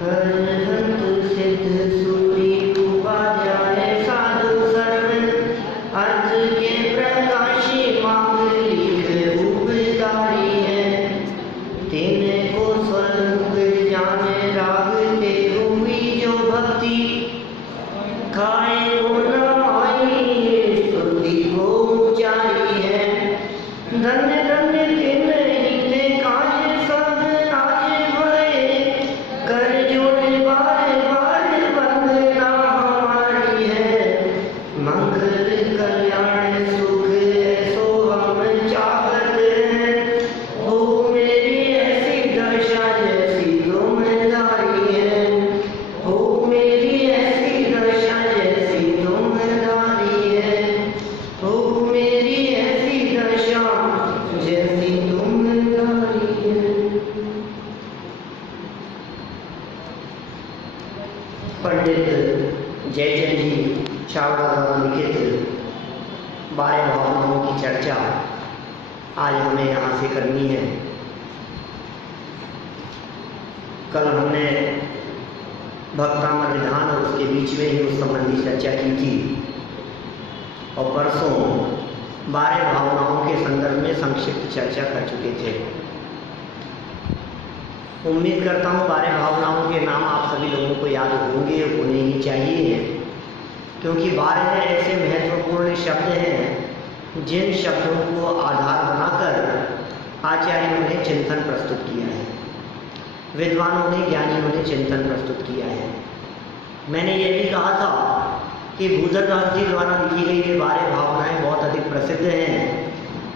अरहत सिद्ध सूरी उपाध्याय साधु सर्व अर्थ के प्रकाशी मांग लिख उपकारी है। तीन को स्वरूप जाने राग ते हुई जो भक्ति खाए को न आई स्तुति को ऊंचाई है। धन्य धन्य दिन हिते काज सब आज भये कर जोड़ बार बार वंदना हमारी है। मंगल कल्याण सुख ऐसो हम चाहत हैं। हो मेरी ऐसी दशा जैसी तुमदारी है। हो मेरी ऐसी दशा जैसी तुमदारी है। हो मेरी ऐसी दशा जैसी तुमदारी है। पंडित जयचंद जी चावड़ा द्वारा लिखित 12 भावनाओं की चर्चा आज हमें यहाँ से करनी है। कल हमने भक्तामर विधान और उसके बीच में ही उस संबंधी चर्चा की थी और परसों 12 भावनाओं के संदर्भ में संक्षिप्त चर्चा कर चुके थे। उम्मीद करता हूँ 12 भावनाओं के नाम आप सभी लोगों को याद होंगे, होने ही चाहिए, क्योंकि 12 ऐसे महत्वपूर्ण शब्द हैं जिन शब्दों को आधार बनाकर आचार्यों ने चिंतन प्रस्तुत किया है, विद्वानों ने, ज्ञानियों ने चिंतन प्रस्तुत किया है। मैंने ये भी कहा था कि भूधरदास जी द्वारा लिखी गई ये 12 भावनाएं बहुत अधिक प्रसिद्ध हैं,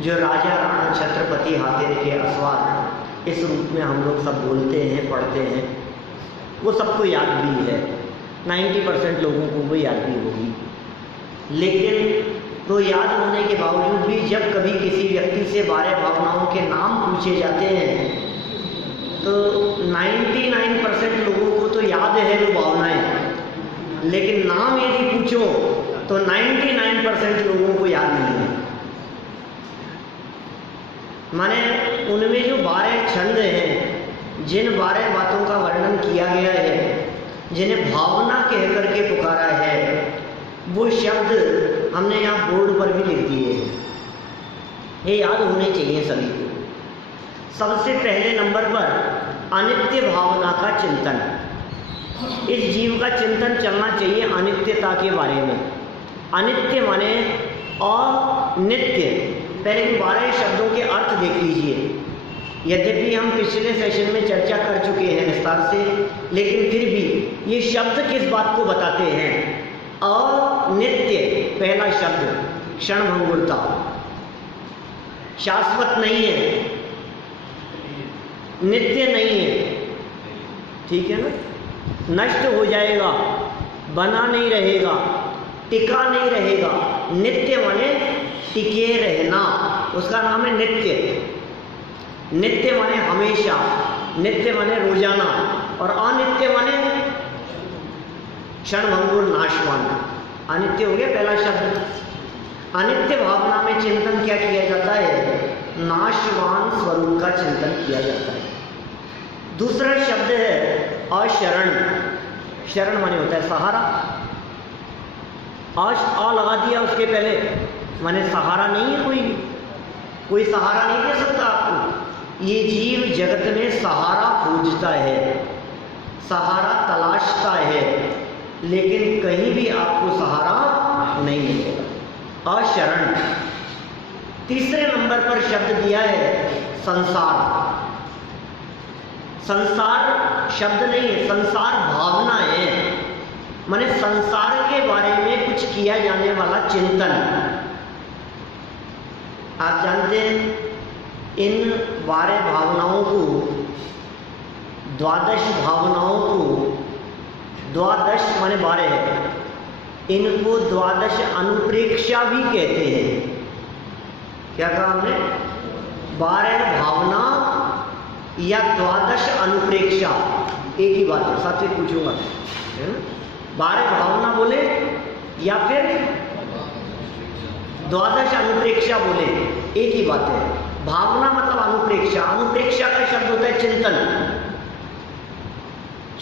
जो राजा राणा छत्रपति हाथिर के अस्वार इस रूप में हम लोग सब बोलते हैं, पढ़ते हैं, वो सबको याद भी है। 90% लोगों को वो याद भी होगी। लेकिन तो याद होने के बावजूद भी जब कभी किसी व्यक्ति से 12 भावनाओं के नाम पूछे जाते हैं तो 99% लोगों को तो याद है वो भावनाएं, लेकिन नाम यदि पूछो तो 99% लोगों को याद नहीं है। माने उनमें जो 12 छंद हैं, जिन 12 बातों का वर्णन किया गया है, जिन्हें भावना कह करके पुकारा है, वो शब्द हमने यहाँ बोर्ड पर भी लिख दिए हैं। ये याद होने चाहिए सभी को। सबसे पहले नंबर पर अनित्य भावना का चिंतन। इस जीव का चिंतन चलना चाहिए अनित्यता के बारे में। अनित्य माने अनित्य। पहले इन 12 शब्दों के अर्थ देख लीजिए। यद्यपि हम पिछले सेशन में चर्चा कर चुके हैं विस्तार से, लेकिन फिर भी ये शब्द किस बात को बताते हैं? अनित्य पहला शब्द, क्षणभंगुरता, शाश्वत नहीं है, नित्य नहीं है, ठीक है ना, नष्ट हो जाएगा, बना नहीं रहेगा, टिका नहीं रहेगा। नित्य माने टिके रहना, उसका नाम है नित्य। नित्य माने हमेशा, नित्य माने रोजाना, और अनित्य माने क्षणभंगुर, नाशवान। अनित्य हो गया पहला शब्द। अनित्य भावना में चिंतन क्या किया जाता है? नाशवान स्वरूप का चिंतन किया जाता है। दूसरा शब्द है अशरण। शरण माने होता है सहारा। आ लगा दिया उसके पहले, माने सहारा नहीं है, कोई सहारा नहीं दे सकता आपको। ये जीव जगत में सहारा खोजता है, सहारा तलाशता है, लेकिन कहीं भी आपको सहारा नहीं मिलेगा। अशरण। तीसरे नंबर पर शब्द दिया है संसार। संसार शब्द नहीं है, संसार भावना है, माने संसार के बारे में कुछ किया जाने वाला चिंतन। आप जानते हैं इन 12 भावनाओं को, 12 भावनाओं को, 12 माने 12 है, इनको 12 अनुप्रेक्षा भी कहते हैं। क्या कहा हमने? 12 भावना या 12 अनुप्रेक्षा एक ही बात है। साथ ही पूछूंगा, 12 भावना बोले या फिर 12 अनुप्रेक्षा बोले, एक ही बात है। भावना मतलब अनुप्रेक्षा। अनुप्रेक्षा का शब्द होता है चिंतन।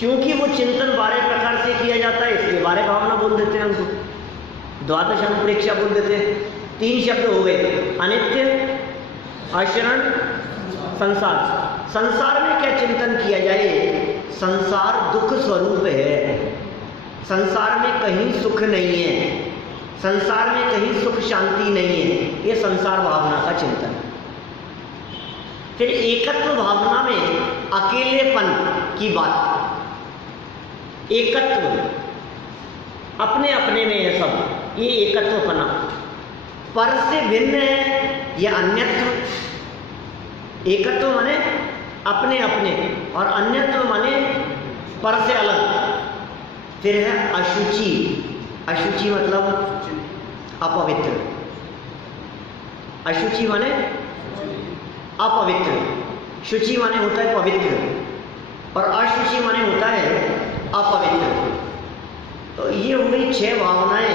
क्योंकि वो चिंतन 12 प्रकार से किया जाता है, इसलिए 12 भावना बोल देते हैं हमको, द्वादश अनुप्रेक्षा बोल देते हैं। 3 शब्द हो गए, अनित्य, अशरण, संसार। संसार में क्या चिंतन किया जाए? संसार दुख स्वरूप है, संसार में कहीं सुख नहीं है, संसार में कहीं सुख शांति नहीं है, ये संसार भावना का चिंतन। फिर एकत्व भावना में अकेलेपन की बात, एकत्व अपने अपने में है सब, ये एकत्वपना। पर से भिन्न है यह अन्यत्व। एकत्व माने अपने अपने और अन्यत्व माने पर से अलग। फिर है अशुचि, अशुचि मतलब अपवित्र, अशुचि माने अपवित्र, शुचि माने होता है पवित्र और अशुचि माने होता है अपवित्र। तो ये हो गई 6 भावनाएं।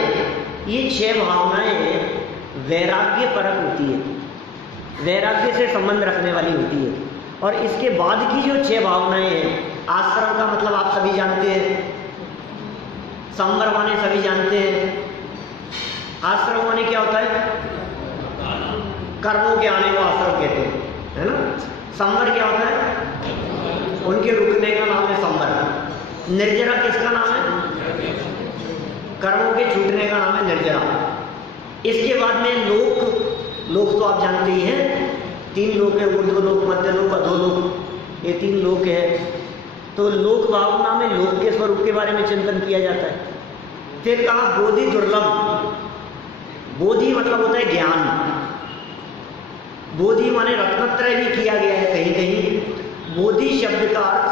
ये 6 भावनाएं वैराग्य परक होती है, वैराग्य से संबंध रखने वाली होती है। और इसके बाद की जो 6 भावनाएं हैं, आश्रम का मतलब आप सभी जानते हैं, संवर माने सभी जानते हैं। आश्रम माने क्या होता है? कर्मों के आने को आश्रम कहते हैं, है ना। संवर क्या होता है? उनके रुकने का नाम है संवर। निर्जरा किसका नाम है? कर्मों के छूटने का नाम है निर्जरा। इसके बाद में लोक, लोक तो आप जानते ही हैं, 3 लोक है, ऊर्ध्व लोक, मध्य लोक, अधोलोक, ये 3 लोक है। तो लोक भावना में लोक के स्वरूप के बारे में चिंतन किया जाता है। फिर कहा बोधि दुर्लभ। बोधि मतलब होता है ज्ञान। बोधि माने रत्नत्रय भी किया गया है कहीं कहीं। बोधि शब्द का अर्थ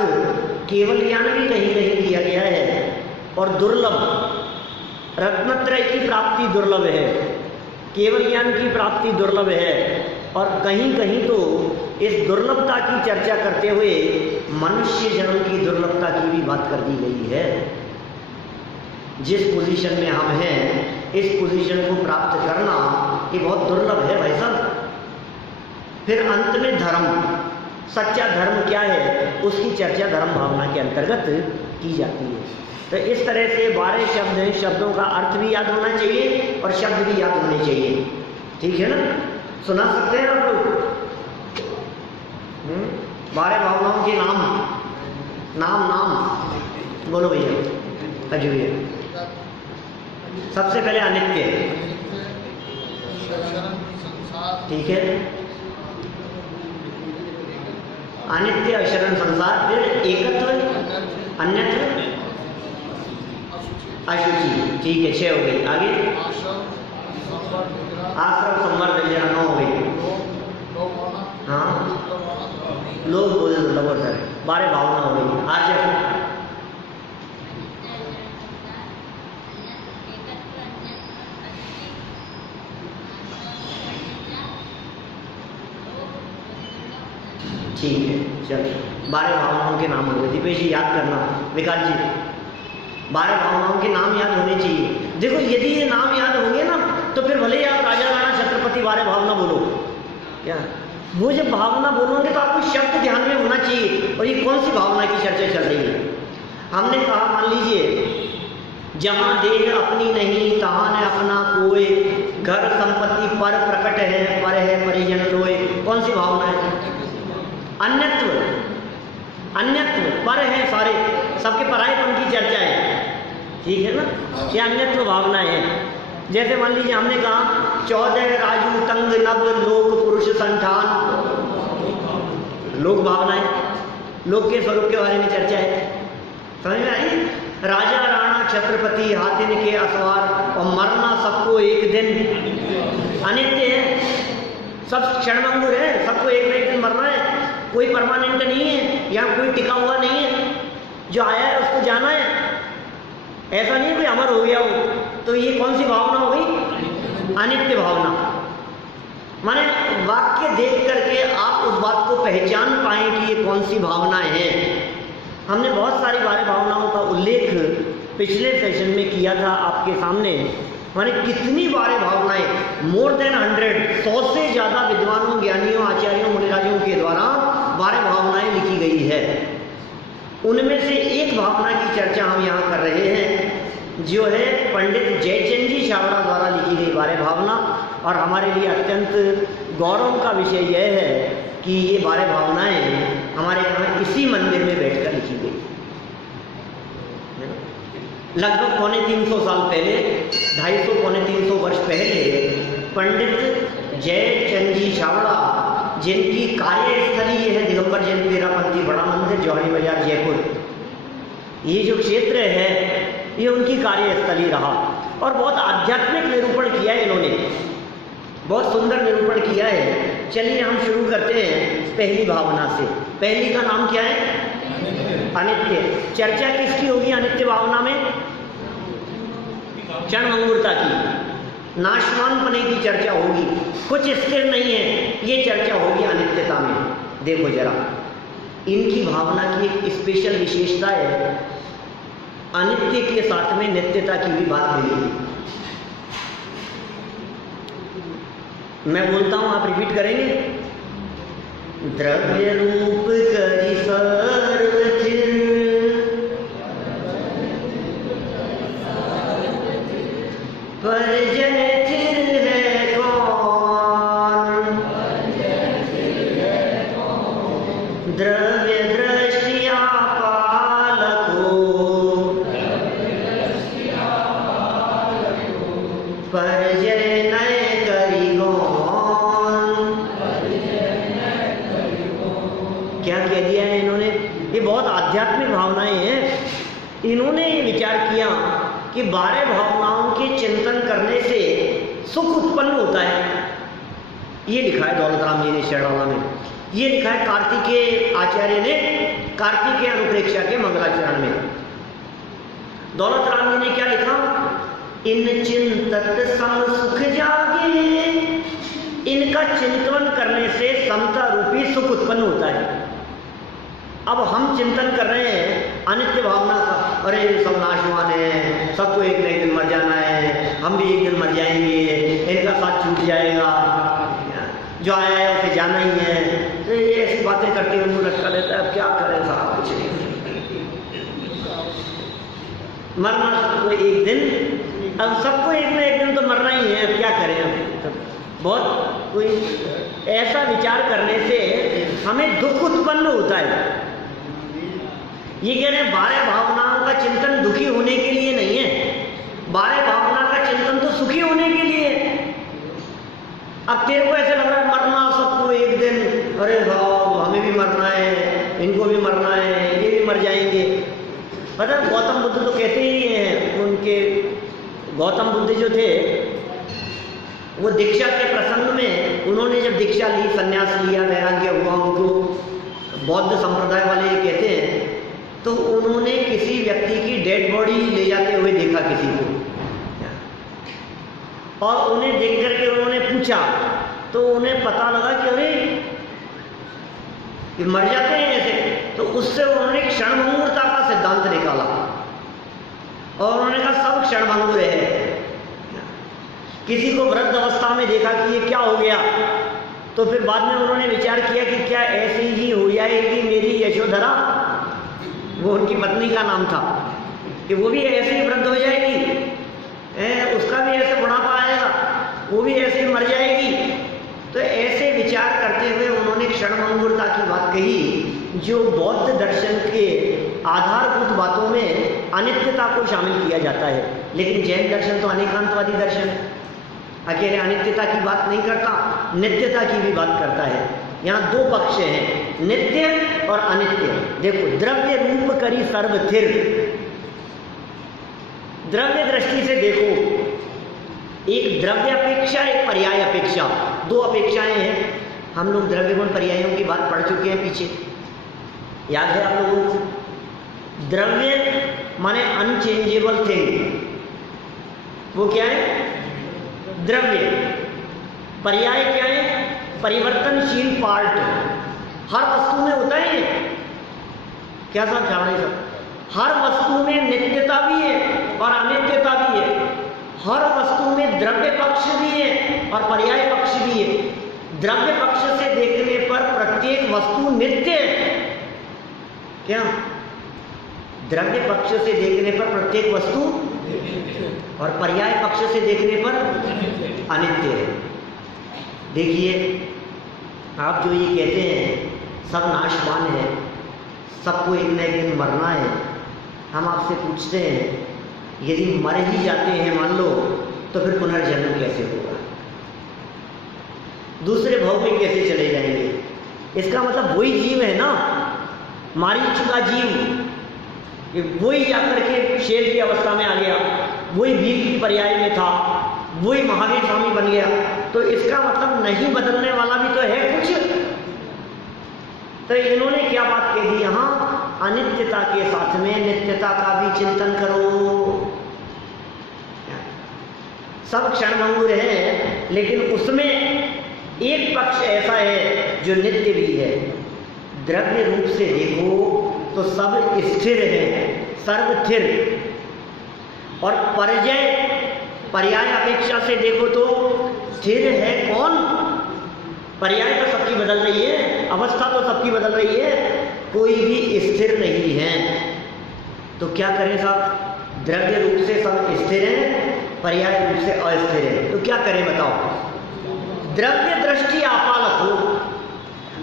केवल ज्ञान भी कहीं कहीं किया गया है। और दुर्लभ, रत्नत्रय की प्राप्ति दुर्लभ है, केवल ज्ञान की प्राप्ति दुर्लभ है। और कहीं कहीं तो इस दुर्लभता की चर्चा करते हुए मनुष्य जन्म की दुर्लभता की भी बात कर दी गई है। जिस पोजीशन में हम हैं, इस पोजीशन को प्राप्त करना ये बहुत दुर्लभ है भाई साहब। फिर अंत में धर्म, सच्चा धर्म क्या है, उसकी चर्चा धर्म भावना के अंतर्गत की जाती है। तो इस तरह से 12 शब्द हैं, शब्दों का अर्थ भी याद होना चाहिए और शब्द भी याद होने चाहिए, ठीक है ना। सुना सकते हैं आप लोग? 12 भावनाओं के नाम, नाम नाम बोलो भैया, अजय भैया। सबसे पहले अनित्य, ठीक है, अनित्य, अशरण, संसार। फिर एकत्व, अन्यत्व, अशुचि, ठीक है, 6 हो गई। आगे आश्रम, संवर, निर्जरा, 9 हो गई। हाँ, लोग बोले दुर्लभ होता है, 12 भावना हो गई। आज ठीक है, चलिए 12 भावनाओं के नाम हो गए। दीपेश जी याद करना, विकास जी 12 भावनाओं के नाम याद होने चाहिए। देखो यदि ये नाम याद होंगे ना तो फिर भले ही आप राजा राणा छत्रपति 12 भावना बोलो, क्या वो जब भावना बोलोगे तो आपको शब्द ध्यान में होना चाहिए। और ये कौन सी भावना की चर्चा चल रही है? हमने कहा मान लीजिए जहाँ देह अपनी नहीं तहाँ न अपना कोई, घर संपत्ति पर प्रकट है, पर है परिजन लोए। कौन सी भावना है? अन्यत्व, अन्यत्व, पर है सारे, सबके परायेपन की चर्चा है, ठीक है ना। ये अन्यत्व भावना है। जैसे मान लीजिए हमने कहा 14 राजू तंग नव लोक पुरुष संठान, लोक भावना है, लोक के स्वरूप के बारे में चर्चा है, समझ में आई। राजा राणा छत्रपति हाथिन के असवार और मरना सबको एक दिन, अनित्य है, सब क्षणभंगुर है, सबको एक न एक दिन मरना है, कोई परमानेंट नहीं है, यहाँ कोई टिका हुआ नहीं है, जो आया है उसको जाना है, ऐसा नहीं कोई अमर हो गया हो। तो ये कौन सी भावना हो गई? अनित्य भावना। माने वाक्य देख करके आप उस बात को पहचान पाएं कि ये कौन सी भावना है। हमने बहुत सारी 12 भावनाओं का उल्लेख पिछले सेशन में किया था आपके सामने। माने कितनी 12 भावनाएं, मोर देन 100 से ज़्यादा विद्वानों, ज्ञानियों, आचार्यों, मुनिराजों के द्वारा 12 भावनाएं लिखी गई है। उनमें से एक भावना की चर्चा हम यहाँ कर रहे हैं, जो है पंडित जयचंद जी छाबड़ा द्वारा लिखी गई बारह भावना। और हमारे लिए अत्यंत गौरव का विषय यह है कि ये बारह भावनाएं हमारे यहाँ इसी मंदिर में बैठकर लिखी गई। लगभग 350 साल पहले, 250-300 वर्ष पहले पंडित जयचंद जी छाबड़ा, जिनकी कार्यस्थली ये है दिगंबर जैन तेरापंथी बड़ा मंदिर, जौहरी बाजार, जयपुर, ये जो क्षेत्र है ये उनकी कार्यस्थली रहा। और बहुत आध्यात्मिक निरूपण किया है इन्होंने, बहुत सुंदर निरूपण किया है। चलिए हम शुरू करते हैं पहली भावना से। पहली का नाम क्या है? अनित्य। चर्चा किसकी होगी अनित्य भावना में? क्षणभंगुरता की, नाशवानपने की चर्चा होगी। कुछ स्थिर नहीं है, ये चर्चा होगी अनित्यता में। देखो जरा, इनकी भावना की एक स्पेशल विशेषता है, अनित्य के साथ में नित्यता की भी बात मिलेगी। मैं बोलता हूं, आप रिपीट करेंगे। द्रव्य रूप करि सर्वथिर, पर जय थिर है कौन, द्रव्य दृष्टिया पालको, पर जय नय करि कौन। क्या कह दिया है इन्होंने? ये बहुत आध्यात्मिक भावनाएं हैं। इन्होंने ये विचार किया कि 12 भावनाओं के चिंतन करने से सुख उत्पन्न होता है। ये लिखा है दौलत राम जी ने शरणाला में, ये लिखा है कार्तिकेय आचार्य ने कार्तिकेय अनुप्रेक्षा के मंगलाचरण में। दौलत राम जी ने क्या लिखा? इन चिंतत सम सुख जागे, इनका चिंतन करने से समता रूपी सुख उत्पन्न होता है। अब हम चिंतन कर रहे हैं अनित्य भावना का, अरे सब नाशवान है, सबको एक न एक दिन मर जाना है, हम भी एक दिन मर जाएंगे, इनका साथ छूट जाएगा, जो आया है उसे जाना ही है। तो ये ऐसी बातें करते हुए मुंह लटका देता है। अब क्या करें साहब, कुछ नहीं, मरना सबको एक दिन, अब सबको एक न एक दिन तो मरना ही है, अब क्या करें। अब बहुत कोई ऐसा विचार करने से हमें दुख उत्पन्न होता है। ये कह रहे हैं 12 भावनाओं का चिंतन दुखी होने के लिए नहीं है, 12 भावना का चिंतन तो सुखी होने के लिए है। अब तेरे को ऐसे लग रहा है मरना सबको एक दिन, अरे भाव हमें भी मरना है, इनको भी मरना है, ये भी मर जाएंगे। पता है गौतम बुद्ध तो कहते ही हैं, उनके गौतम बुद्ध जो थे वो दीक्षा के प्रसंग में, उन्होंने जब दीक्षा ली, संन्यास लिया, वैराग्य हुआ, उनको बौद्ध संप्रदाय वाले ये कहते हैं, तो उन्होंने किसी व्यक्ति की डेड बॉडी ले जाते हुए देखा किसी को, और उन्हें देख करके उन्होंने पूछा, तो उन्हें पता लगा कि अरे ये मर जाते हैं ऐसे। तो उससे उन्होंने क्षणभंगुरता का सिद्धांत निकाला और उन्होंने कहा सब क्षणभंगुर है। किसी को वृद्ध अवस्था में देखा कि ये क्या हो गया, तो फिर बाद में उन्होंने विचार किया कि क्या ऐसी ही हो जाएगी मेरी यशोधरा, वो उनकी पत्नी का नाम था, कि वो भी ऐसे ही वृद्ध हो जाएगी, उसका भी ऐसे बुढ़ापा आएगा, वो भी ऐसे ही मर जाएगी। तो ऐसे विचार करते हुए उन्होंने क्षणभंगुरता की बात कही, जो बौद्ध दर्शन के आधारभूत बातों में अनित्यता को शामिल किया जाता है। लेकिन जैन दर्शन तो अनेकांतवादी दर्शन है, अकेले अनित्यता की बात नहीं करता, नित्यता की भी बात करता है। यहाँ दो पक्ष हैं, नित्य और अनित्य। देखो, द्रव्य रूप करी सर्वथिर, द्रव्य दृष्टि से देखो, एक द्रव्य अपेक्षा, एक पर्याय अपेक्षा, दो अपेक्षाएं हैं। हम लोग द्रव्य गुण पर्यायों की बात पढ़ चुके हैं पीछे, याद है आप लोगों को? द्रव्य माने अनचेंजेबल थिंग, वो क्या है? द्रव्य। पर्याय क्या है? परिवर्तनशील पार्ट। हर वस्तु में होता है ये, क्या साहब छावड़े साहब? हर वस्तु में नित्यता भी है और अनित्यता भी है। हर वस्तु में द्रव्य पक्ष भी है और पर्याय पक्ष भी है। द्रव्य पक्ष से देखने पर प्रत्येक वस्तु नित्य है, क्या? द्रव्य पक्ष से देखने पर प्रत्येक वस्तु और पर्याय पक्ष से देखने पर अनित्य है। देखिए, आप जो ये कहते हैं सब नाशवान है, सबको एक न एक दिन मरना है, हम आपसे पूछते हैं यदि मर ही जाते हैं मान लो, तो फिर पुनर्जन्म कैसे होगा? दूसरे भव में कैसे चले जाएंगे? इसका मतलब वही जीव है ना, मारीचुका जीव, वही जाकर के शेर की अवस्था में आ गया, वही भीख की पर्याय में था, वही महावीर स्वामी बन गया। तो इसका मतलब नहीं बदलने वाला भी तो है कुछ। तो इन्होंने क्या बात कह दी यहाँ, अनित्यता के साथ में नित्यता का भी चिंतन करो। सब क्षणभंगुर है, लेकिन उसमें एक पक्ष ऐसा है जो नित्य भी है। द्रव्य रूप से देखो तो सब स्थिर है, सर्वस्थिर, और पर्याय अपेक्षा से देखो तो स्थिर है कौन? पर्याय तो सबकी बदल रही है, अवस्था तो सबकी बदल रही है, कोई भी स्थिर नहीं है। तो क्या करें साहब? द्रव्य रूप से सब स्थिर है, पर्याय रूप से अस्थिर है, तो क्या करें बताओ? द्रव्य दृष्टि आपालक हो,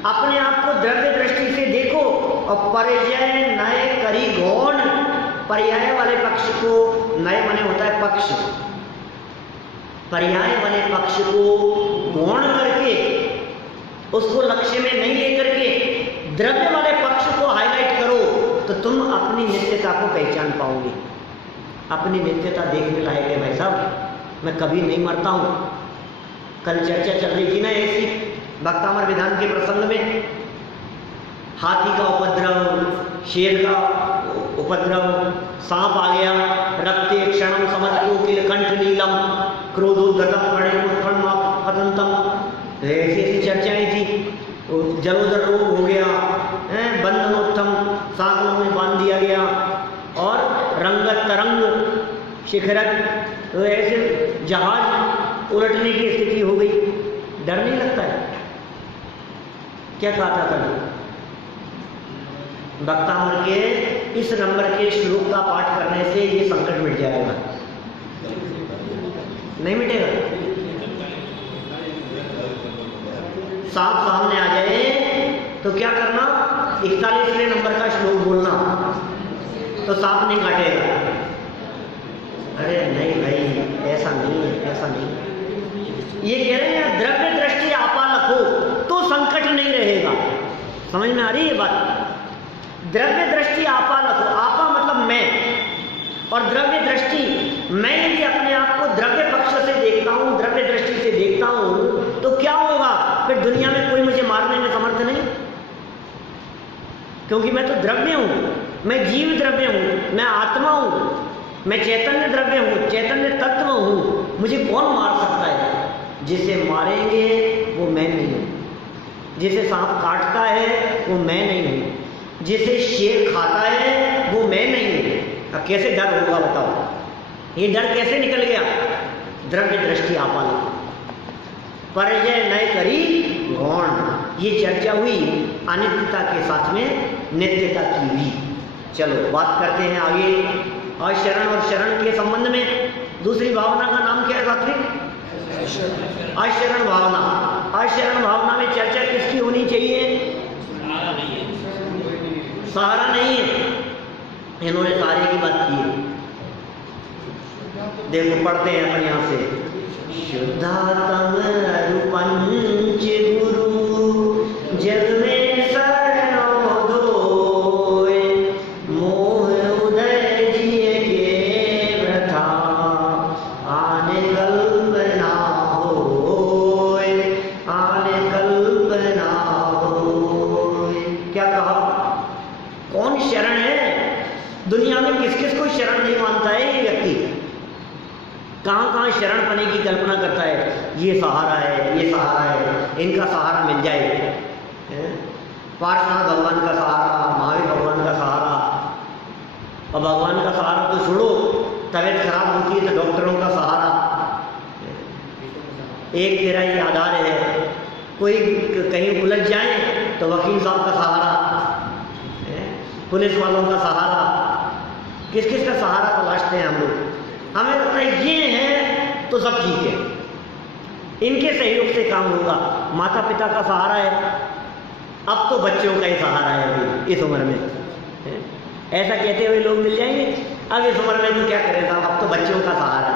अपने आप को द्रव्य दृष्टि से देखो, और पर्याय नए करी गौण, पर्याय वाले पक्ष को, नए माने होता है पक्ष, पर्याय वाले पक्ष को गौण करके उसको लक्ष्य में नहीं लेकर के द्रव्य वाले पक्ष को हाईलाइट करो, तो तुम अपनी नित्यता को पहचान पाओगे। अपनी नित्यता देखने लायक है भाई साहब, मैं कभी नहीं मरता हूँ। कल चर्चा चल रही थी ना ऐसी भक्तामर विधान के प्रसंग में, हाथी का उपद्रव, शेर का उपद्रव, सांप आ गया, रक्ते क्षणम समझो किल कंठ नीलम क्रोधोद्गतम प्रणयोत्पन्न पतंतम, ऐसी ऐसी चर्चाएं थी। जलोदर रोग हो गया, बंधनोत्तम सागरों में बांध दिया गया, और रंगत तरंग शिखरत, तो ऐसे जहाज उलटने की स्थिति हो गई। डर नहीं लगता है? क्या कहा था कल? भक्तामर के इस नंबर के श्लोक का पाठ करने से ये संकट मिट जाएगा। नहीं मिटेगा? सांप सामने आ जाए तो क्या करना? 41वें नंबर का श्लोक बोलना, तो सांप नहीं काटेगा। अरे नहीं भाई, ऐसा नहीं है, ऐसा नहीं। ये कह रहे हैं द्रव्य दृष्टि आपालक हो तो संकट नहीं रहेगा। समझ में आ रही है बात? द्रव्य दृष्टि आपालक हो, आपा मतलब मैं, और द्रव्य दृष्टि, मैं यदि अपने आप को द्रव्य पक्ष से देखता हूं, द्रव्य दृष्टि से देखता हूं, तो क्या होगा? फिर दुनिया में कोई मुझे मारने में समर्थ नहीं, क्योंकि मैं तो द्रव्य हूं, मैं जीव द्रव्य हूं, मैं आत्मा हूं, मैं चैतन्य द्रव्य हूं, चैतन्य तत्व हूं। मुझे कौन मार सकता है? जिसे मारेंगे वो मैं नहीं हूं, जिसे सांप काटता है वो मैं नहीं हूं, जिसे शेर खाता है वो मैं नहीं हूं। अब कैसे डर होगा बताओ? ये डर कैसे निकल गया? द्रव्य दृष्टि आपालक, पर्याय नए करी गौण। ये चर्चा हुई अनित्यता के साथ में नित्यता की भी। चलो बात करते हैं आगे। अशरण और शरण के संबंध में दूसरी भावना का नाम क्या है सात्विक? अशरण भावना। अशरण भावना में चर्चा किसकी होनी चाहिए? सहारा नहीं है। इन्होंने सहारे की बात की है। देखो पढ़ते हैं अपन यहां से, शुद्धातम अरुपंच गुरु जग में शरणो दोय, मोह उदय जिय के व्रथा आने कल्पना होय, आने कल्पना होय। क्या कहा? कौन शरण है? दुनिया में किस किस को शरण नहीं मानता है ये व्यक्ति? कहाँ कहाँ शरण पाने की कल्पना करता है, ये सहारा है, ये सहारा है, इनका सहारा मिल जाए। पार्श्वनाथ भगवान का सहारा, महावीर भगवान का सहारा। और भगवान का सहारा तो छोड़ो, तबीयत खराब होती है तो डॉक्टरों का सहारा। एक तेरा ही आधार है, कोई कहीं उलझ जाए तो वकील साहब का सहारा, पुलिस वालों का सहारा, किस किस का सहारा तलाशते हैं हम लोग। हमें लगता है ये है तो सब ठीक है, इनके सहयोग से काम होगा। माता पिता का सहारा है, अब तो बच्चों का ही सहारा है अभी इस उम्र में। ऐसा कहते हुए लोग मिल जाएंगे, अब इस उम्र में तो क्या करें साहब, अब तो बच्चों का सहारा।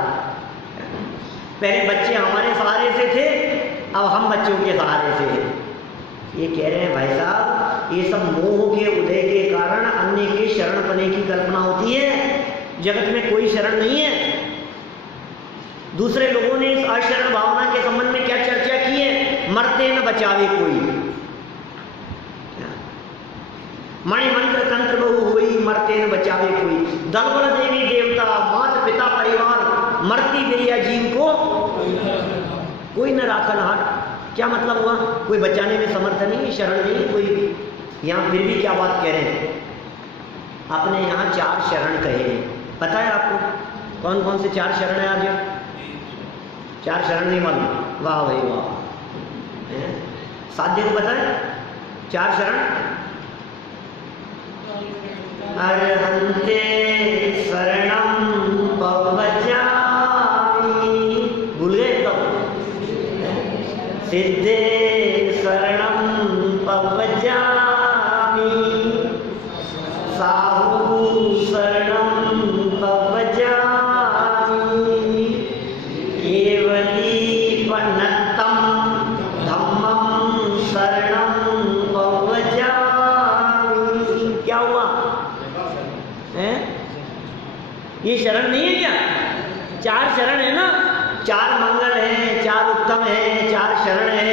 पहले बच्चे हमारे सहारे से थे, अब हम बच्चों के सहारे से हैं। ये कह रहे हैं भाई साहब, ये सब मोह के उदय के कारण अन्य के शरण पने की कल्पना होती है। जगत में कोई शरण नहीं है। दूसरे लोगों ने इस अशरण भावना के संबंध में क्या चर्चा की है, मरते न बचावे कोई। मणि मंत्र तंत्र बहु हुई, मरते न बचावे कोई। दल बल देवी देवता माता पिता परिवार, मरती गई जीव को कोई न राखन हार। क्या मतलब हुआ, कोई बचाने में समर्थ नहीं, शरण नहीं कोई। यहाँ फिर भी क्या बात कह रहे हैं, अपने यहाँ 4 शरण कहे हैं। पता है आपको कौन कौन से 4 शरण है? आज 4 शरण नहीं मालूम? वाह भाई वाह। साध्य को पता है 4 शरण? अरहन्ते शरणं पवज्जामि, भूल गए तब? सिद्धे शरणं पवज्जामि, साहु शरणं पवज्जामि, केवली पन्नत्तं धम्मं शरणं पवज्जामि। क्या हुआ है? ये शरण नहीं है क्या? 4 शरण है ना, 4 मंगल है, 4 उत्तम है, 4 शरण है।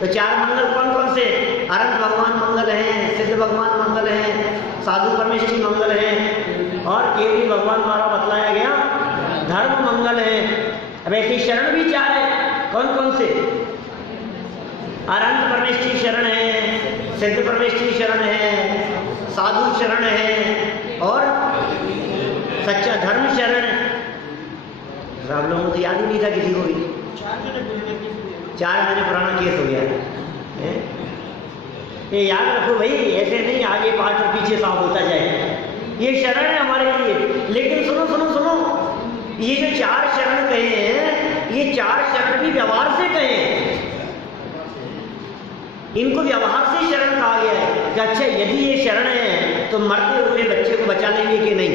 तो 4 मंगल कौन कौन से? अनंत भगवान मंगल है, सिद्ध भगवान मंगल है, साधु परमेष्ठी मंगल है, और केवली भगवान द्वारा बतलाया गया धर्म मंगल है। अब ऐसी शरण भी 4 है। कौन कौन से? अनंत परमेष्ठी शरण है, सिद्ध परमेष्ठी शरण है, साधु शरण है, और सच्चा धर्म शरण है। सब लोगों को तो याद ही नहीं था किसी को भी। 4 महीने पुराना केस हो गया है। ये याद रखो भाई, ऐसे नहीं आगे 5 और पीछे साफ होता जाए। ये शरण है हमारे लिए। लेकिन सुनो सुनो सुनो, ये जो 4 शरण कहे हैं, ये 4 शरण भी व्यवहार से कहे हैं। इनको व्यवहार से शरण कहा गया है कि अच्छा यदि ये शरण है तो मरते हुए बच्चे को बचा लेंगे कि नहीं।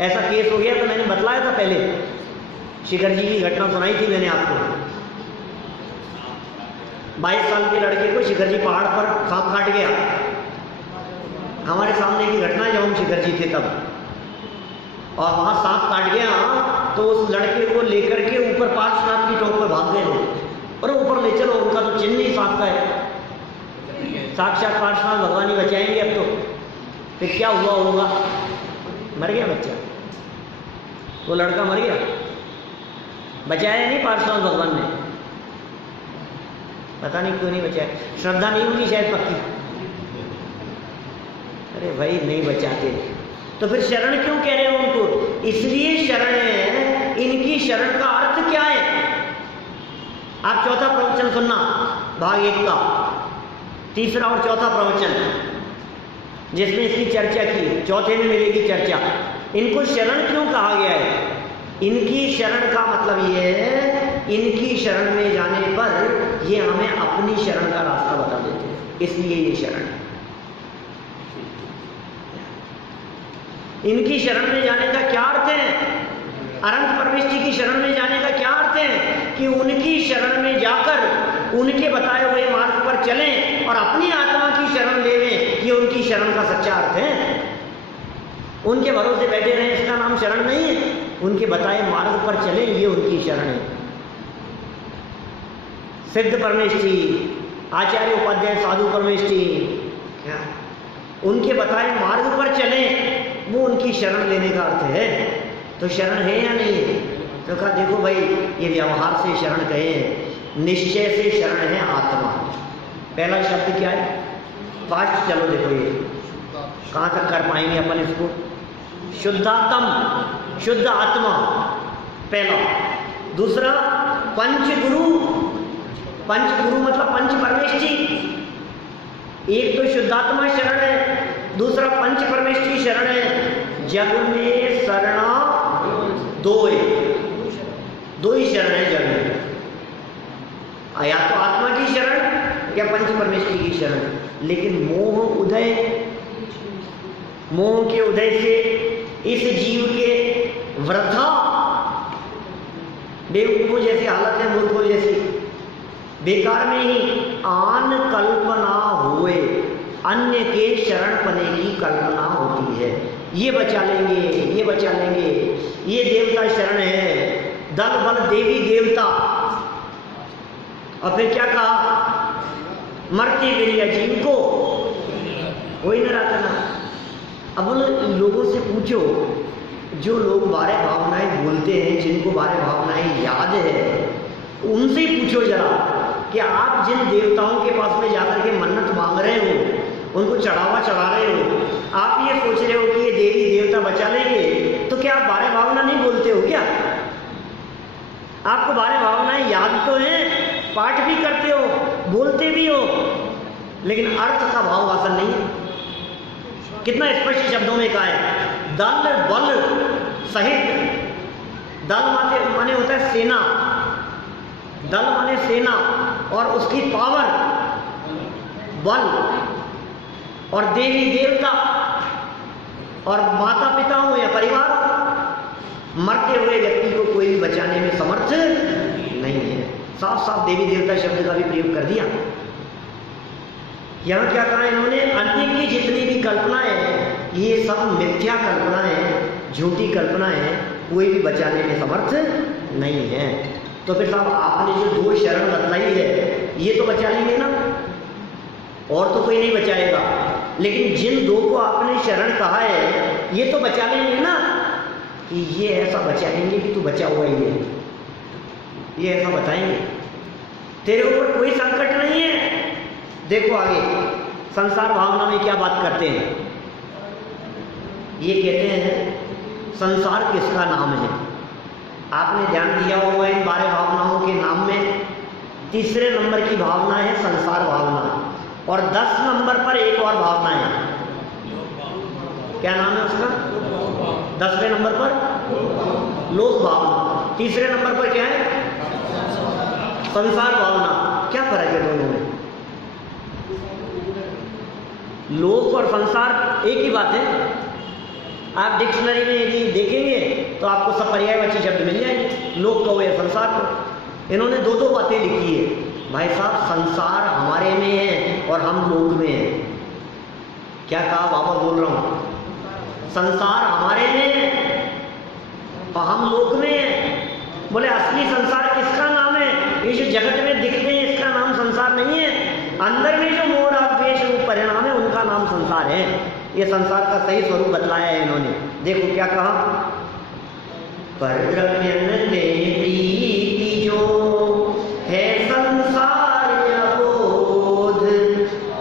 ऐसा केस हो गया तो मैंने बतलाया था पहले, शिखर जी की घटना सुनाई थी मैंने आपको। 22 साल के लड़के को शिखर जी पहाड़ पर सांप काट गया। हमारे सामने की घटना जब हम शिखर जी थे तब, और वहां सांप काट गया तो उस लड़के को लेकर के ऊपर पार्श्वनाथ की टोक पर भाग गए लोग। और ऊपर ले चलो, उनका तो चिन्ह ही सांप का है। साक्षात पार्श्वनाथ भगवान ही बचाएंगे अब तो। फिर क्या हुआ होगा? मर गया बच्चा, वो लड़का मर गया। बचाया नहीं पार्श्वनाथ भगवान ने, पता नहीं क्यों नहीं बचाया। श्रद्धा नहीं होगी शायद पक्की। अरे भाई नहीं बचाते तो फिर शरण क्यों कह रहे हैं उनको? इसलिए शरण है। इनकी शरण का अर्थ क्या है? आप 4था प्रवचन सुनना, भाग 1 का 3रा और 4था प्रवचन, जिसमें इसकी चर्चा की। 4थे में मिलेगी चर्चा। इनको शरण क्यों कहा गया है? इनकी शरण का मतलब ये है, इनकी शरण में जाने पर ये हमें अपनी शरण का रास्ता बता देते हैं, इसलिए ये शरण है। इनकी शरण में जाने का क्या अर्थ है? अनंत परमेष्ठी की शरण में जाने का क्या अर्थ है? कि उनकी शरण में जाकर उनके बताए हुए मार्ग पर चलें और अपनी आत्मा की शरण ले लें। ये उनकी शरण का सच्चा अर्थ है। उनके भरोसे बैठे रहें, इसका नाम शरण नहीं है। उनके बताए मार्ग पर चलें, ये उनकी शरण है। सिद्ध परमेष्ठी, आचार्य उपाध्याय साधु परमेष्ठी, उनके बताए मार्ग पर चलें, वो उनकी शरण लेने का अर्थ है। तो शरण है या नहीं है? तो कहा देखो भाई, ये व्यवहार से शरण कहे हैं, निश्चय से शरण है आत्मा। पहला शब्द क्या है? फास्ट चलो देखो, ये कहाँ तक कर पाएंगे अपन इसको? शुद्धात्म, शुद्ध आत्मा पहला। दूसरा पंचगुरु, पंचगुरु मतलब पंच परमेष्ठी। एक तो शुद्धात्मा शरण है, दूसरा पंच परमेष्ठी शरण है, जग में शरणा दोय, दो ही शरण है जग में, या तो आत्मा की शरण या पंच परमेष्ठी की शरण। लेकिन मोह उदय, मोह के उदय से इस जीव के वृथा बेवकूफों जैसी हालत है, मूर्खों जैसी, बेकार में ही आन कल्पना हुए, अन्य के शरण पने की कल्पना होती है। ये बचा लेंगे, ये बचा लेंगे, ये देवता शरण है, दल बल देवी देवता। और फिर क्या कहा, मरते गिरिया जीव को वही न रखना। अब उन लोगों से पूछो जो लोग बारह भावनाएं बोलते हैं, जिनको बारह भावनाएं याद है, उनसे ही पूछो जरा कि आप जिन देवताओं के पास में जाकर के मन्नत मांग रहे हो, उनको चढ़ावा चढ़ा रहे हो, आप ये सोच रहे हो कि ये देवी देवता बचा लेंगे, तो क्या आप बारह भावना नहीं बोलते हो क्या? आपको बारह भावनाएं याद तो हैं, पाठ भी करते हो, बोलते भी हो, लेकिन अर्थ का भाव वासन नहीं है। कितना स्पष्ट शब्दों में कहा है, दल बल सहित। दल माने होता है सेना, दल माने सेना, और उसकी पावर, बल, और देवी देवता, और माता पिता हो या परिवार, मरते हुए व्यक्ति को कोई भी बचाने में समर्थ नहीं है। साफ साफ देवी देवता शब्द का भी प्रयोग कर दिया। यहां क्या कहा इन्होंने, अन्य की जितनी भी कल्पनाएं हैं, ये सब मिथ्या कल्पनाएं हैं, झूठी कल्पनाएं हैं, कोई भी बचाने में समर्थ नहीं है। तो फिर साहब आपने जो दो शरण बतलाई है, ये तो बचा लेंगे ना, और तो कोई नहीं बचाएगा। लेकिन जिन दो को आपने शरण कहा है, ये तो बचा लेंगे ना, कि ये ऐसा बचा लेंगे कि तू बचा हुआ ही है, ये ऐसा बताएंगे, तेरे ऊपर कोई संकट नहीं है। देखो आगे संसार भावना में क्या बात करते हैं, ये कहते हैं संसार किसका नाम है। आपने ध्यान दिया होगा इन बारह भावनाओं के नाम में तीसरे नंबर की भावना है संसार भावना, और 10 नंबर पर एक और भावना है, क्या नाम है उसका? 10वें नंबर पर लोक भावना, तीसरे नंबर पर क्या है? संसार भावना। क्या फर्क है दोनों में? लोक और संसार एक ही बात है। आप डिक्शनरी में यदि देखेंगे तो आपको सब पर्यायवाची शब्द मिल जाएंगे, लोक को या संसार को। इन्होंने दो दो बातें लिखी है। भाई साहब, संसार हमारे में है और हम लोक में हैं। क्या कहा? बाबा बोल रहा हूं, संसार हमारे में है और हम लोक में हैं। बोले असली संसार किसका नाम है? ये जो जगत में दिखते हैं इसका नाम संसार नहीं है, अंदर में जो मोह राग द्वेष रूप परिणाम है उनका नाम संसार है। ये संसार का सही स्वरूप बतलाया है इन्होंने। देखो क्या कहा, परद्रव्यन ते प्रीति जो है संसार अबोध,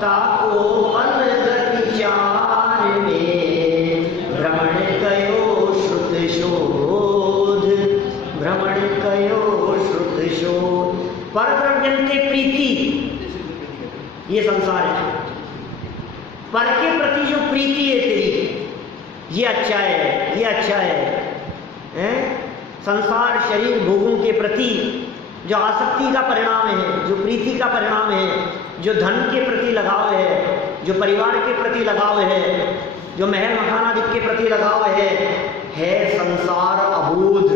ताको फल गति चार में भ्रमण कयो श्रुत शोध, भ्रमण कयो श्रुत शोध। परद्रव्यन ते प्रीति, ये संसार है। पर के प्रति जो प्रीति है तेरी, ये अच्छा है, ये अच्छा है, संसार शरीर भोगों के प्रति जो आसक्ति का परिणाम है, जो प्रीति का परिणाम है, जो धन के प्रति लगाव है, जो परिवार के प्रति लगाव है, जो महल मकान आदि के प्रति लगाव है संसार अबोध।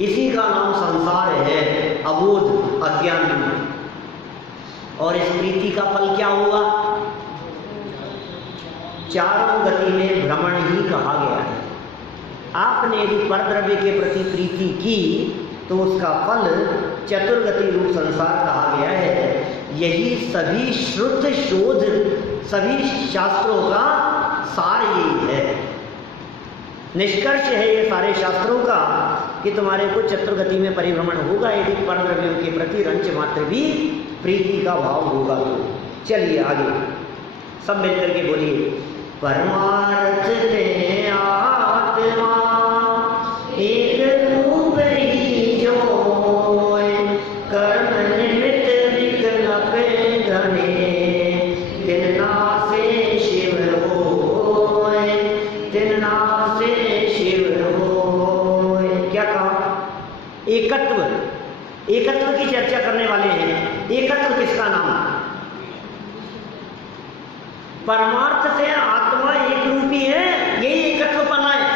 इसी का नाम संसार है, अबोध, अज्ञान। और इस प्रीति का फल क्या होगा? चारों गति में भ्रमण ही कहा गया है। आपने यदि परद्रव्य के प्रति प्रीति की तो उसका फल चतुर्गति रूप संसार कहा गया है। यही सभी श्रुत शोध, सभी शास्त्रों का सार यही है। निष्कर्ष है ये सारे शास्त्रों का कि तुम्हारे को चतुर्गति में परिभ्रमण होगा यदि परद्रव्यों के प्रति रंच मात्र भी प्रीति का भाव होगा तो। चलिए आगे सब मिलकर के बोलिए, परमार्थ ते आत्मा एक रूप ही जोय, कर्म निमित्त विकल्प घने, तिन नासे शिव हो एकत्व की चर्चा करने वाले हैं। एकत्व किसका नाम? परमार्थ से आत्मा एक रूपी है, यही एकत्वपना है।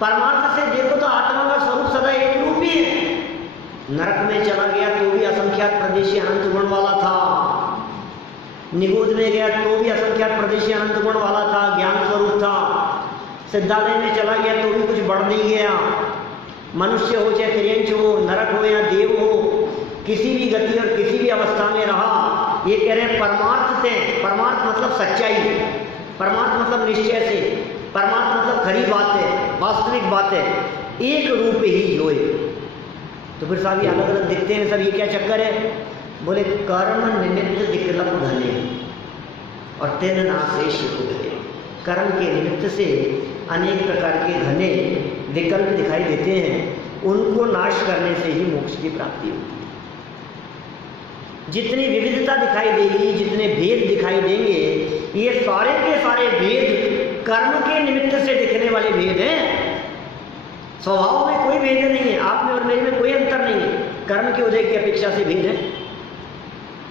परमार्थ से देखो तो आत्मा का स्वरूप सदा एक रूपी है। नरक में चला गया तो भी असंख्यात प्रदेशी अनंत गुण वाला था, निगोद में गया तो भी असंख्यात प्रदेशी अनंत गुण वाला था, ज्ञान स्वरूप था। सिद्धालय में चला गया तो भी कुछ बढ़ नहीं गया। मनुष्य हो चाहे तिर्यंच हो, नरक हो या देव हो, किसी भी गति और किसी भी अवस्था में रहा। ये कह रहे हैं परमार्थ थे। परमार्थ मतलब सच्चाई, परमार्थ मतलब निश्चय से, परमार्थ मतलब खरी बात है, वास्तविक बात है, एक रूप ही होए। तो फिर साहब ये अलग अलग दिखते हैं सब, ये क्या चक्कर है? बोले कर्म निमित्त विकल्प घने और तेन नाशेष हुए। कर्म के निमित्त से अनेक प्रकार के घने विकल्प दिखाई देते हैं, उनको नाश करने से ही मोक्ष की प्राप्ति होती है। जितनी विविधता दिखाई देगी, जितने भेद दिखाई देंगे, ये सारे के सारे भेद कर्म के निमित्त से दिखने वाले भेद हैं। स्वभाव में कोई भेद नहीं है, आप में और मेरे में कोई अंतर नहीं है। कर्म के उदय की अपेक्षा से भेद है।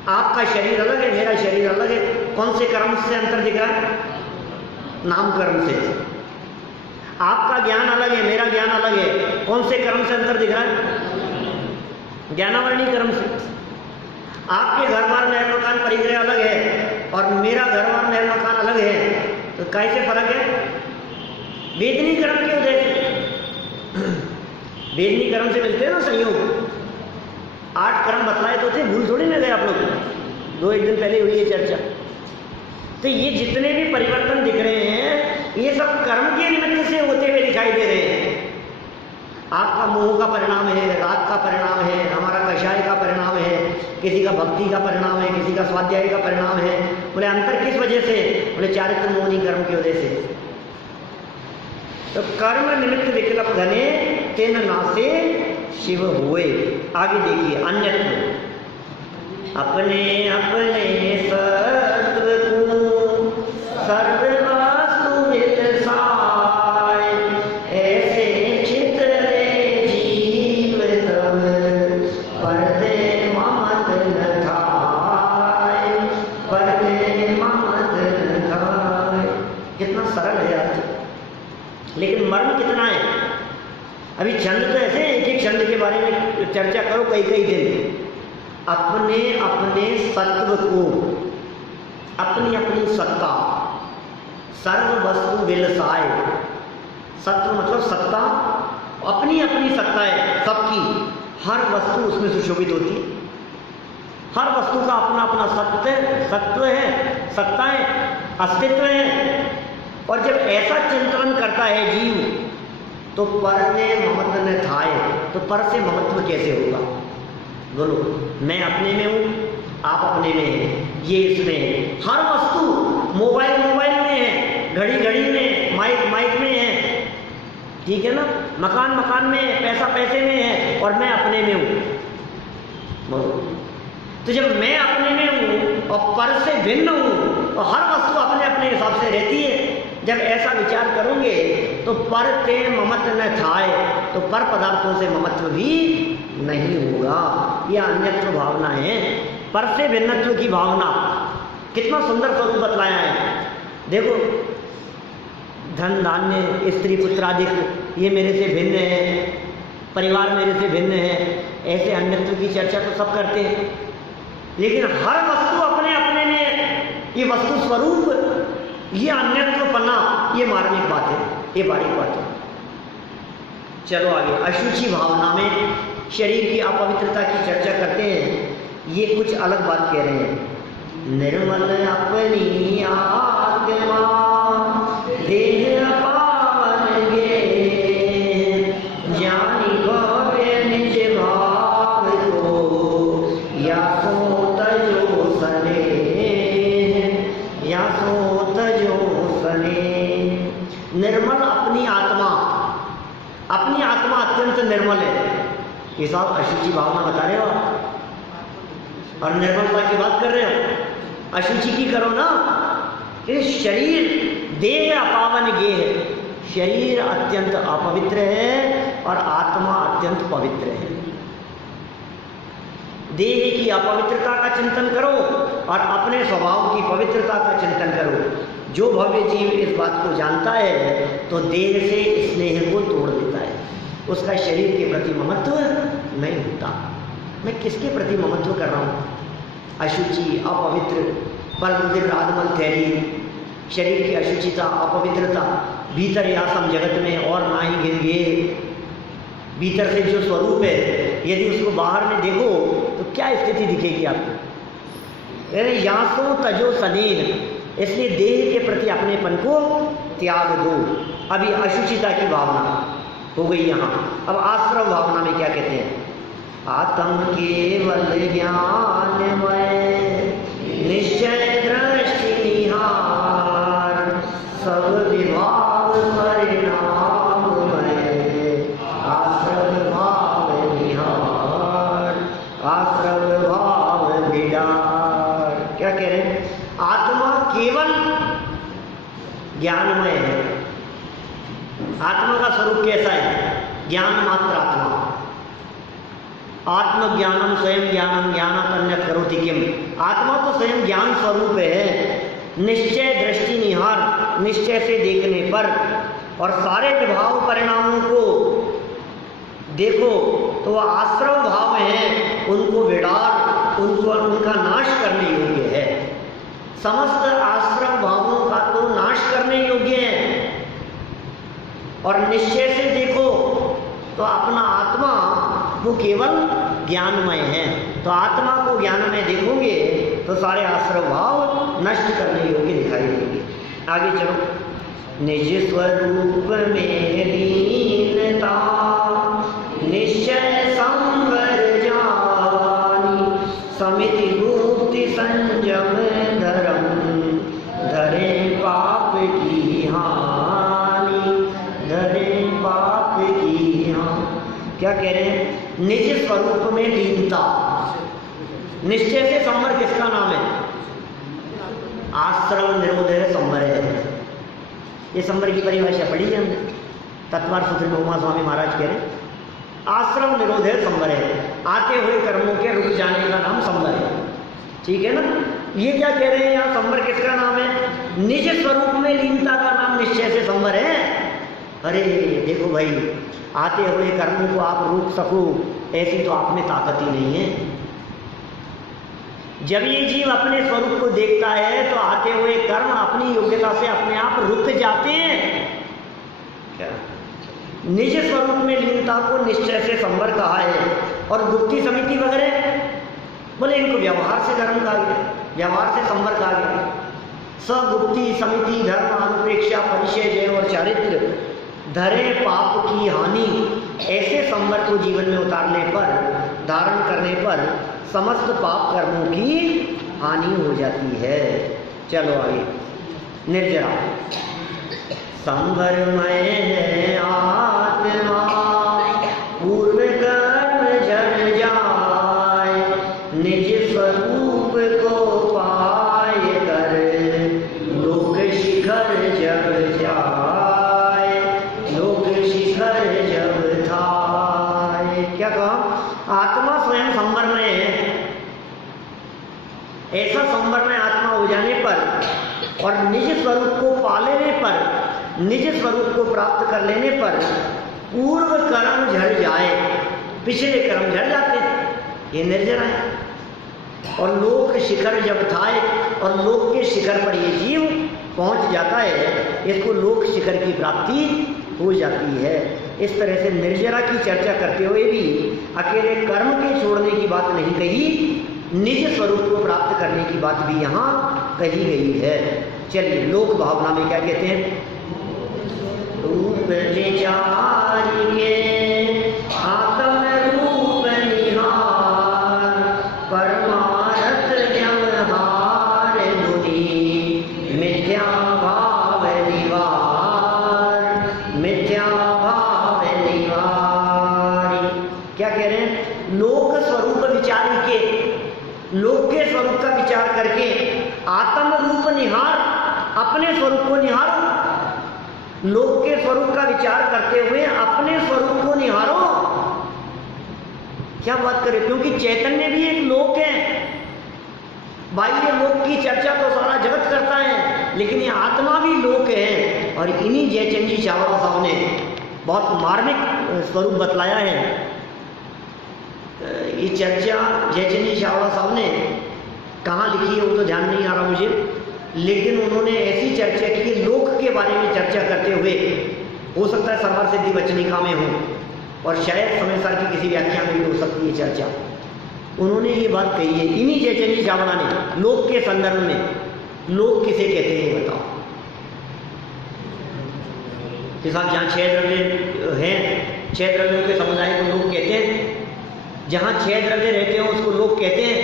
आपका शरीर अलग है, मेरा शरीर अलग है। कौन से कर्म से अंतर दिख रहा है? नाम कर्म से। आपका ज्ञान अलग है, मेरा ज्ञान अलग है। कौन से कर्म से अंतर दिख रहा है? ज्ञानावरणी कर्म से। आपके घर बार महल मकान परिग्रह अलग है और मेरा घर बार महल मकान अलग है, तो कैसे फर्क है? वेदनी कर्म के उदय से। वेदनी कर्म से मिलते हैं ना संयोग। 8 कर्म बतलाए तो थे, भूल थोड़ी ना गए आप लोग, 2-1 दिन पहले हुई है चर्चा। तो ये जितने भी परिवर्तन दिख रहे हैं, ये सब कर्म के निमित्त से होते हुए दिखाई दे रहे हैं। आपका मोह का परिणाम है, राग का परिणाम है, हमारा कषाय का परिणाम है, किसी का भक्ति का परिणाम है, किसी का स्वाध्याय का परिणाम है। बोले अंतर किस वजह से? बोले चारित्र मोहनी कर्म की वजह से। तो कर्म निमित्त विकल्प घने तेन नासे शिव हुए। आगे देखिए अन्यत्र अपने अपने सत्व को सर्ववस्तु विलसाय, ऐसे चितरे जीव तब परते ममत न थाय, परते ममत न थाय। कितना सरल है यार, लेकिन मर्म कितना है। अभी छंद तो ऐसे एक एक छंद के बारे में चर्चा करो कई दिन। अपने अपने सत्व को, अपनी अपनी सत्ता, सर्व वस्तु विलसाय। सत्व मतलब सत्ता, अपनी अपनी सत्ता है सबकी, हर वस्तु उसमें सुशोभित होती है। हर वस्तु का अपना अपना सत्व है, सत्ता है, अस्तित्व है। और जब ऐसा चिंतन करता है जीव, तो पर से ममत्व न थाए, तो पर से ममत्व कैसे होगा? बोलो, मैं अपने में हूँ, आप अपने में हैं, ये इसमें है। हर वस्तु, मोबाइल में है, घड़ी में, माइक में है, ठीक है ना, मकान में है, पैसा पैसे में है, और मैं अपने में हूँ। बोलो, तो जब मैं अपने में हूँ और पर से भिन्न हूँ, तो हर वस्तु अपने अपने हिसाब से रहती है। जब ऐसा विचार करोगे तो पर ते ममत्व न थाए, तो पर पदार्थों से ममत्व भी नहीं होगा। यह अन्यत्र भावना है, पर से भिन्नत्व की भावना। कितना सुंदर स्वरूप बतलाया है। देखो, धन धान्य स्त्री पुत्रादिक ये मेरे से भिन्न है, परिवार मेरे से भिन्न है, ऐसे अन्यत्व की चर्चा तो सब करते हैं। लेकिन हर वस्तु अपने अपने में ये वस्तु स्वरूप, ये अन्यत्वपना, ये मार्मिक बात है, ये बारीक बात है। चलो आगे, अशुचि भावना में शरीर की अपवित्रता की चर्चा करते हैं। ये कुछ अलग बात कह रहे हैं। निर्मल अपनी आत्मा देह पावन गे, ज्ञानी भव्य निज भाव को, या सो तजो सने, या सो तजो सने। निर्मल अपनी आत्मा, अपनी आत्मा अत्यंत निर्मल है। ये सब अशुचि भावना बता रहे हो आप, और निर्मलता की बात कर रहे हो। अशुचि की करो ना। ये शरीर देह अपावन गे है, शरीर अत्यंत अपवित्र है और आत्मा अत्यंत पवित्र है। देह की अपवित्रता का चिंतन करो और अपने स्वभाव की पवित्रता का चिंतन करो। जो भव्य जीव इस बात को जानता है तो देह से स्नेह को तोड़ देता है, उसका शरीर के प्रति ममत्व नहीं होता। मैं किसके प्रति ममत्व कर रहा हूँ? अशुचि, अपवित्र, पररुधिर, आदमल, थैली, शरीर की अशुचिता, अपवित्रता, भीतर या सम जगत में और ना ही गिनगे। भीतर से जो स्वरूप है यदि उसको बाहर में देखो तो क्या स्थिति दिखेगी आपको? यासो तजो सनीन, इसलिए देह के प्रति अपनेपन को त्याग दो। अभी अशुचिता की भावना हो गई यहाँ। अब आश्रव भावना में क्या कहते हैं? आत्म केवल ज्ञानमय निश्चय दृष्टि निहार, सब विभाग परिणाममय आश्रव भाव निहार, आश्रव भाव विडार। क्या कह रहे हैं? आत्मा केवल ज्ञानमय है। आत्मा का स्वरूप कैसा है? ज्ञान मात्र आत्मा। आत्मज्ञानम स्वयं ज्ञानम ज्ञानात् अन्यत् करोति किम। आत्मा तो स्वयं ज्ञान स्वरूप है। निश्चय दृष्टि निहार, निश्चय से देखने पर और सारे विभाव परिणामों को देखो तो वह आश्रव भाव है, उनको विडार, उनको उनका नाश करने योग्य है। समस्त आश्रव भावों का तो नाश करने योग्य है। और निश्चय से देखो तो अपना आत्मा वो केवल ज्ञानमय है। तो आत्मा को ज्ञानमय देखोगे तो सारे आश्रव भाव नष्ट करने योग्य दिखाई देंगे। आगे चलो। निज स्वरूप में लीनता निश्चय संवर जानी, समिति मुक्ति संयम धर्म धरे पाप की हानि, धरे पाप की हानि। क्या कह रहे हैं? निज स्वरूप में लीनता। निश्चय से संवर किसका नाम है? आश्रव निरोध है, संवर है। ये संवर की परिभाषा पढ़ी है हमने, तत्वार सूत्र में उमा स्वामी महाराज कह रहे आश्रव निरोध है, संवर है। आते हुए कर्मों के रुक जाने का नाम संवर है। ठीक है ना? ये क्या कह रहे हैं यहाँ? संवर किसका नाम है? निज स्वरूप में लीनता का नाम निश्चय से संवर है। अरे देखो भाई, आते हुए कर्मों को आप रोक सको ऐसी तो आप में ताकत ही नहीं है। जब ये जीव अपने स्वरूप को देखता है तो आते हुए कर्म अपनी योग्यता से अपने आप रुक जाते हैं। क्या? निज स्वरूप में लीनता को निश्चय से संवर कहा है। और गुप्ती समिति वगैरह बोले इनको व्यवहार से धर्म कहा गया, व्यवहार से संवर कहा गया। सगुप्ती समिति धर्म अनुप्रेक्षा परिचय जय और चारित्र धरे पाप की हानि। ऐसे संवर को जीवन में उतारने पर, धारण करने पर समस्त पाप कर्मों की हानि हो जाती है। चलो आगे। निर्जरा। संवरमय है आत्मा पूर्व कर्म जड़ जाए, निज स्वरूप को पाए कर लोक शिखर जब जाए, लोक शिखर जब थाए। क्या कहा? आत्मा स्वयं संवरमय है। ऐसा संवरमय आत्मा हो जाने पर और निज स्वरूप को पा लेने पर, निज स्वरूप को प्राप्त कर लेने पर पूर्व कर्म झड़ जाए, पिछले कर्म झड़ जाते हैं। ये निर्जरा है। और लोक शिखर जब थाए, और लोक के शिखर पर ये जीव पहुंच जाता है, इसको लोक शिखर की प्राप्ति हो जाती है। इस तरह से निर्जरा की चर्चा करते हुए भी अकेले कर्म के छोड़ने की बात नहीं कही, निज स्वरूप को प्राप्त करने की बात भी यहाँ कही गई है। चलिए लोक भावना में क्या कहते हैं? रूप विचार के आत्म रूप निहार, परमार्थ व्यवहार मुनि मिथ्या भाव निवार, मिथ्या भाव निवार। क्या कह रहे हैं? लोक स्वरूप विचार के, लोक के स्वरूप का विचार करके आत्म रूप निहार, अपने स्वरूप को निहारो। लोक के स्वरूप का विचार करते हुए अपने स्वरूप को निहारो। क्या बात करें, क्योंकि चैतन्य भी एक लोक है। बाह्य लोक की चर्चा तो सारा जगत करता है, लेकिन ये आत्मा भी लोक है। और इन्हीं जयचंद जी चावड़ा साहब ने बहुत मार्मिक स्वरूप बतलाया है। ये चर्चा जयचंद जी चावड़ा साहब ने कहाँ लिखी है वो तो ध्यान नहीं आ रहा मुझे, लेकिन उन्होंने ऐसी चर्चा की लोक के बारे में चर्चा करते हुए, हो सकता है सरवर सिद्धि वचनिका में हो और शायद समय सार की किसी व्याख्या में भी हो सकती है चर्चा। उन्होंने ये बात कही है इन्हीं जयचंद जी चावड़ा ने, लोक के संदर्भ में। लोक किसे कहते हैं बताओ कि साहब, जहाँ 6 द्रव्य हैं, 6 द्रव्यों के समुदाय को लोक कहते हैं। जहाँ 6 द्रव्य रहते हैं उसको लोक कहते हैं।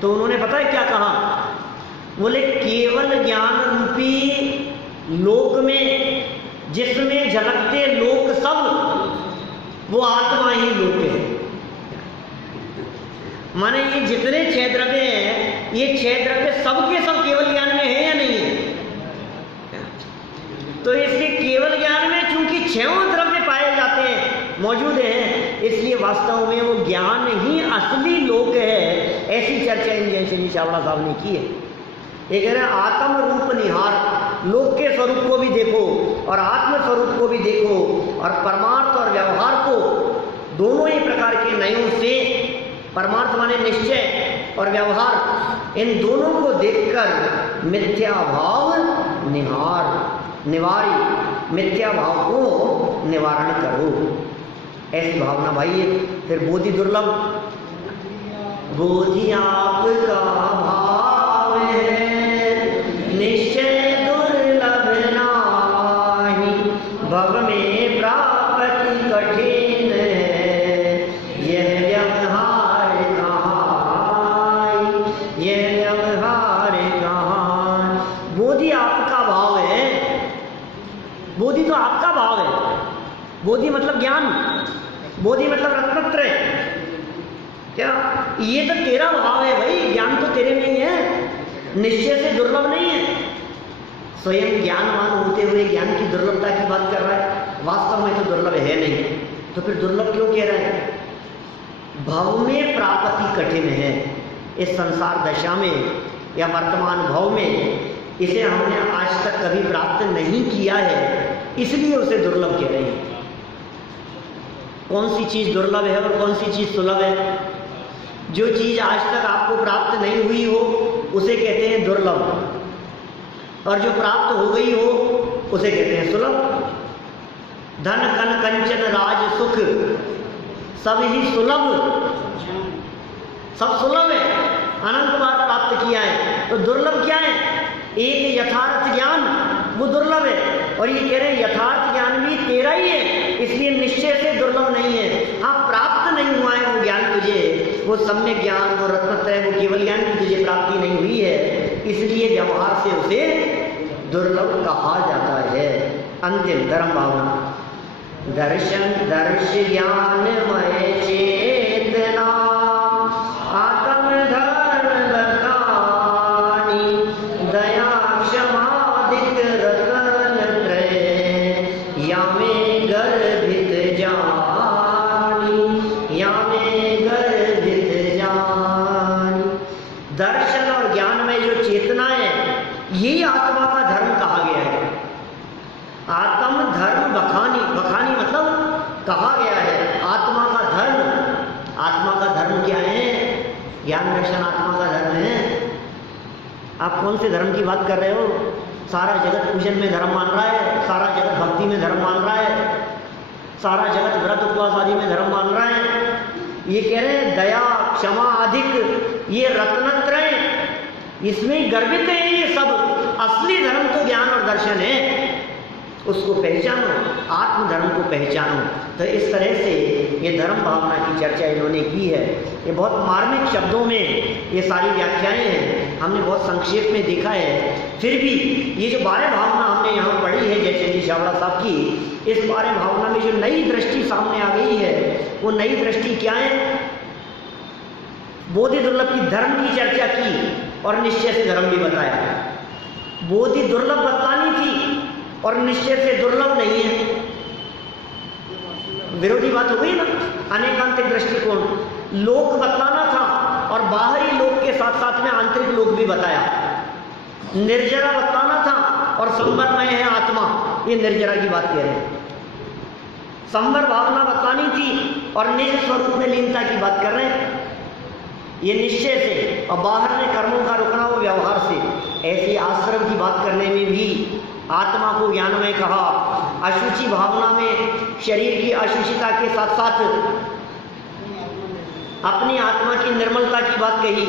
तो उन्होंने पता है क्या कहा, बोले केवल ज्ञान रूपी लोक में जिसमें झलकते लोक सब, वो आत्मा ही लोक है। माने ये जितने 6 द्रव्य हैं, ये 6 द्रव्य सबके सब केवल ज्ञान में है या नहीं है? तो इसलिए केवल ज्ञान में चूंकि 6 द्रव्य पाए जाते हैं, मौजूद हैं, इसलिए वास्तव में वो ज्ञान ही असली लोक है। ऐसी चर्चा इन जयचंद जी चावड़ा साहब ने की है। ये कह रहे हैं आत्म रूप निहार, लोक के स्वरूप को भी देखो और आत्म स्वरूप को भी देखो, और परमार्थ और व्यवहार को दोनों ही प्रकार के नयों से, परमार्थ माने निश्चय और व्यवहार, इन दोनों को देखकर मिथ्या भाव निवारी, मिथ्या भाव को निवारण करो। ऐसी भावना भाई। फिर बोधि दुर्लभ, बोधि आपका भाव है, निश्चय दुर्लभ नाही, भव में प्राप्ति कठिन है, यह व्यवहार कहाँ, यह व्यवहार कहाँ। बोधि आपका भाव है, बोधि तो आपका भाव है। बोधि मतलब ज्ञान, बोधि मतलब रत्नत्रय। क्या ये तो तेरा भाव है भाई, ज्ञान तो तेरे में ही है, निश्चय से दुर्लभ नहीं है। स्वयं ज्ञानवान होते हुए ज्ञान की दुर्लभता की बात कर रहा है, वास्तव में तो दुर्लभ है नहीं, तो फिर दुर्लभ क्यों कह रहा है? भव में प्राप्ति कठिन है। इस संसार दशा में या वर्तमान भव में इसे हमने आज तक कभी प्राप्त नहीं किया है, इसलिए उसे दुर्लभ कह रहे हैं। कौन सी चीज दुर्लभ है और कौन सी चीज सुलभ है? जो चीज आज तक आपको प्राप्त नहीं हुई हो उसे कहते हैं दुर्लभ, और जो प्राप्त हो गई हो उसे कहते हैं सुलभ। धन कन कंचन राज सुख सब ही सुलभ, सब सुलभ है, अनंत बार प्राप्त किया है। तो दुर्लभ क्या है? एक यथार्थ ज्ञान, वो दुर्लभ है। और ये कह रहे हैं यथार्थ ज्ञान भी तेरा ही है, इसलिए निश्चय से दुर्लभ नहीं है। हाँ, प्राप्त नहीं हुआ है वो ज्ञान तुझे, वो सम्यक ज्ञान, वो रत्नत्रय, वो केवल ज्ञान की तुझे प्राप्ति नहीं हुई है, इसलिए व्यवहार से उसे दुर्लभ कहा जाता है। अंतिम धर्म भावना, दर्शन दर्श ज्ञान मय चेतना, आत्म धर्म बखानी, दया क्षमाधिक रतन त्रय, या में गर्भित जानी, या में गर्भित जानी। दर्शन और ज्ञान में जो चेतना है, यही आत्मा का धर्म कहा गया है। आत्म धर्म बखानी, बखानी मतलब कहा गया है आत्मा का धर्म। आत्मा का धर्म क्या है? ज्ञान दर्शन आत्मा का धर्म है। आप कौन से धर्म की बात कर रहे हो? सारा जगत पूजन में धर्म मान रहा है, सारा जगत भक्ति में धर्म मान रहा है, सारा जगत व्रत उपवास आदि में धर्म मान रहा है। ये कह रहे हैं दया क्षमा अधिक, ये रत्नत्रय, इसमें गर्भित है ये सब। असली धर्म तो ज्ञान और दर्शन है, उसको पहचानो, आत्म धर्म को पहचानो। तो इस तरह से ये धर्म भावना की चर्चा इन्होंने की है। ये बहुत मार्मिक शब्दों में ये सारी व्याख्याएं हैं, हमने बहुत संक्षेप में देखा है। फिर भी ये जो 12 भावना हमने यहाँ पढ़ी है जयचंद जी चावड़ा साहब की, इस 12 भावना में जो नई दृष्टि सामने आ गई है, वो नई दृष्टि क्या है? बोधि दुर्लभ की धर्म की चर्चा की और निश्चय से धर्म भी बताया। बोधि दुर्लभ बतलानी थी और निश्चय से दुर्लभ नहीं है, विरोधी बात हो गई ना। अनेकांतिक दृष्टिकोण, लोक बतलाना था और बाहरी लोक के साथ साथ में आंतरिक लोक भी बताया। निर्जरा बतलाना था और संवरमय है आत्मा, ये निर्जरा की बात कह रहे हैं। संवर भावना बतलानी थी और निज स्वरूप में लीनता की बात कर रहे हैं, ये निश्चय से। और बाहर में कर्मों का रुकना वो व्यवहार से। ऐसे आश्रम की बात करने में भी आत्मा को ज्ञान में कहा, अशुचि भावना में शरीर की अशुचिता के साथ साथ अपनी आत्मा की निर्मलता की बात कही।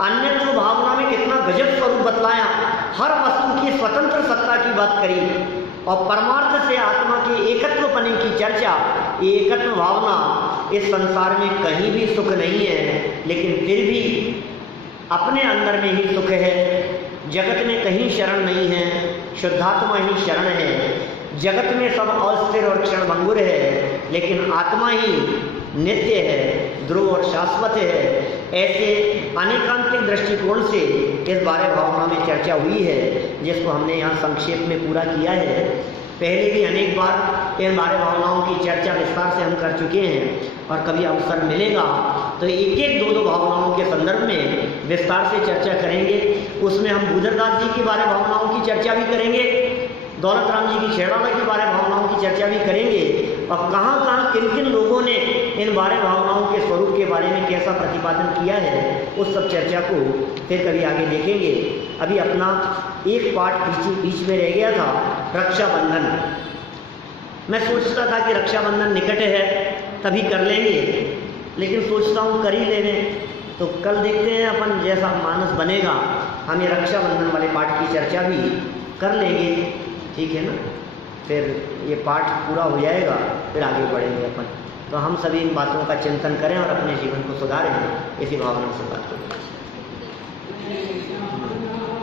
अन्यत्व भावना में कितना गजब स्वरूप बतलाया, हर वस्तु की स्वतंत्र सत्ता की बात करी। और परमार्थ से आत्मा के एकत्वपने की चर्चा। ये एकत्व भावना इस संसार में कहीं भी सुख नहीं है, लेकिन फिर भी अपने अंदर में ही सुख है। जगत में कहीं शरण नहीं है, शुद्धात्मा ही शरण है। जगत में सब अस्थिर और क्षणभंगुर है, लेकिन आत्मा ही नित्य है, ध्रुव और शाश्वत है। ऐसे अनेकांतिक दृष्टिकोण से इस बारे भावना में चर्चा हुई है, जिसको हमने यहाँ संक्षेप में पूरा किया है। पहले भी अनेक बार इन बारे भावनाओं की चर्चा विस्तार से हम कर चुके हैं, और कभी अवसर मिलेगा तो एक एक दो भावनाओं के संदर्भ में विस्तार से चर्चा करेंगे। उसमें हम बुधरदास जी के बारे भावनाओं की चर्चा भी करेंगे, दौलत राम जी की छेड़ाना की बारे भावनाओं की चर्चा भी करेंगे, और कहाँ कहाँ किन किन लोगों ने इन बारे भावनाओं के स्वरूप के बारे में कैसा प्रतिपादन किया है, उस सब चर्चा को फिर कभी आगे देखेंगे। अभी अपना एक पार्ट बीच में रह गया था, रक्षाबंधन। मैं सोचता था कि रक्षाबंधन निकट है तभी कर लेंगे, लेकिन सोचता हूँ कर ही लेने, तो कल देखते हैं अपन जैसा मानस बनेगा, हम ये रक्षाबंधन वाले पाठ की चर्चा भी कर लेंगे, ठीक है ना। फिर ये पाठ पूरा हो जाएगा, फिर आगे बढ़ेंगे अपन। तो हम सभी इन बातों का चिंतन करें और अपने जीवन को सुधारें, इसी भावना से बात करें।